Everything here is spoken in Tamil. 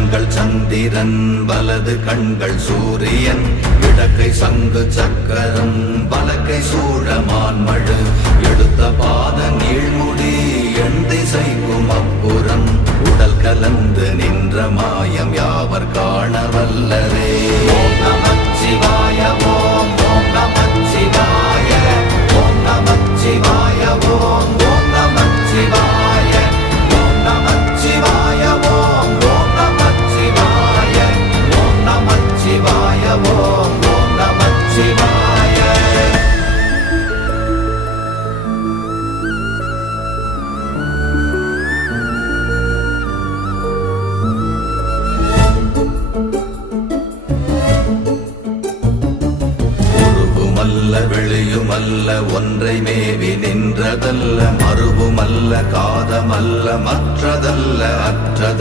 கண்கள் சந்திரன் வலது கண்கள் சூரியன் இடக்கை சங்கு சக்கரம் வலக்கை சூழமான்மழு எடுத்த பாத நீழ்முடி எண் திசைக்கும் அப்புறம் உடல் கலந்து நின்ற மாயம் யாவர் காண வல்லரே. ஓம் நமச்சிவாய ஓம் ஓம் நமச்சிவாய ஓம் நமச்சிவாய ஓம் ஓம் நமச்சிவாய ஓம் நமச்சிவாய ஓம் ஓம் நமச்சிவாய ஓம் நமச்சிவாய ஓம் ஓம் நமச்சிவாய. வெளியுமல்ல ஒன்றை மேவி நின்றதல்ல மறுவுமல்ல காதமல்ல மற்றதல்ல அற்றதல்ல